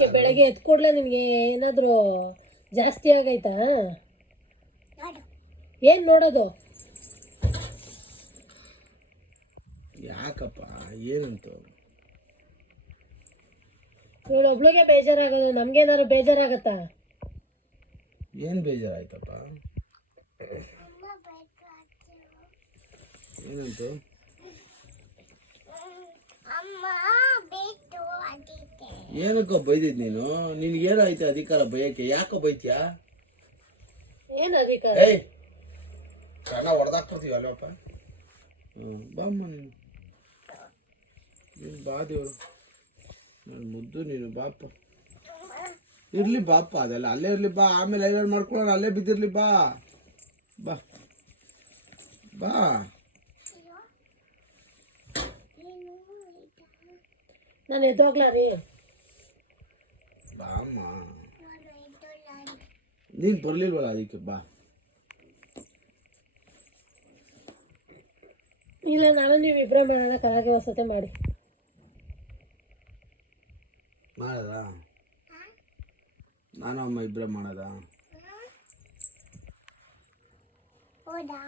ಯಾಕೆ ಬೆಳಗ್ಗೆ ಎದ್ದು ಕೂಡಲೇ ನಿಮಗೆ ಏನಾದರೂ ಜಾಸ್ತಿ ಆಗೈತಾ? ಏನು ನೋಡೋದು? ಯಾಕಪ್ಪ ಏನಂತು? ಇವಳೊಬ್ಳಿಗೆ ಬೇಜಾರಾಗೋದು, ನಮ್ಗೇನಾದ್ರು ಬೇಜಾರಾಗತ್ತಾ? ಏನು ಬೇಜಾರಾಯ್ತಪ್ಪ? ಏನಂತು? ಏನಕ್ಕೋ ಬೈದಿದ್ ನೀನು? ನಿನ್ಗೇನಾಯ್ತು ಅಧಿಕಾರ ಬೈಯಕ್ಕೆ? ಯಾಕೋ ಬೈತ್ಯಾ? ಏನು ಅಧಿಕಾರ? ಏಯ್ ಕಣ ಹೊಡೆದಾಕ್ತಿರ್ತೀವಿ ಅಲ್ವಪ್ಪ. ಬಾಮ್ಮ ನೀನು ಬಾ ದೇವರು, ನಾನು ಮುದ್ದು ನೀನು ಬಾಪ. ಇರ್ಲಿ ಬಾಪ, ಅದೆಲ್ಲ ಅಲ್ಲೇ ಇರ್ಲಿ ಬಾ, ಆಮೇಲೆ ಎಲ್ಲ ಮಾಡ್ಕೊಳ್ಳೋಣ, ಅಲ್ಲೇ ಬಿದ್ದಿರ್ಲಿ ಬಾ ಬಾ ಬಾ. ನಾನು ಎದ್ದೋಗ್ಲಾ ರೀ? ಬಾಮ್ಮ, ನೀನು ಬರ್ಲಿಲ್ವಲ್ಲ ಅದಕ್ಕೆ ಬಾ. ಇಲ್ಲ, ನಾನು ನೀವು ಇಬ್ಬರೇ ಮಾಡೋಣ, ಕರಾಗೆ ವಸತಿ ಮಾಡಿ ಮಾಡದ? ನಾನು ಅಮ್ಮ ಇಬ್ಬರೇ ಮಾಡೋದ? ಹೌದಾ?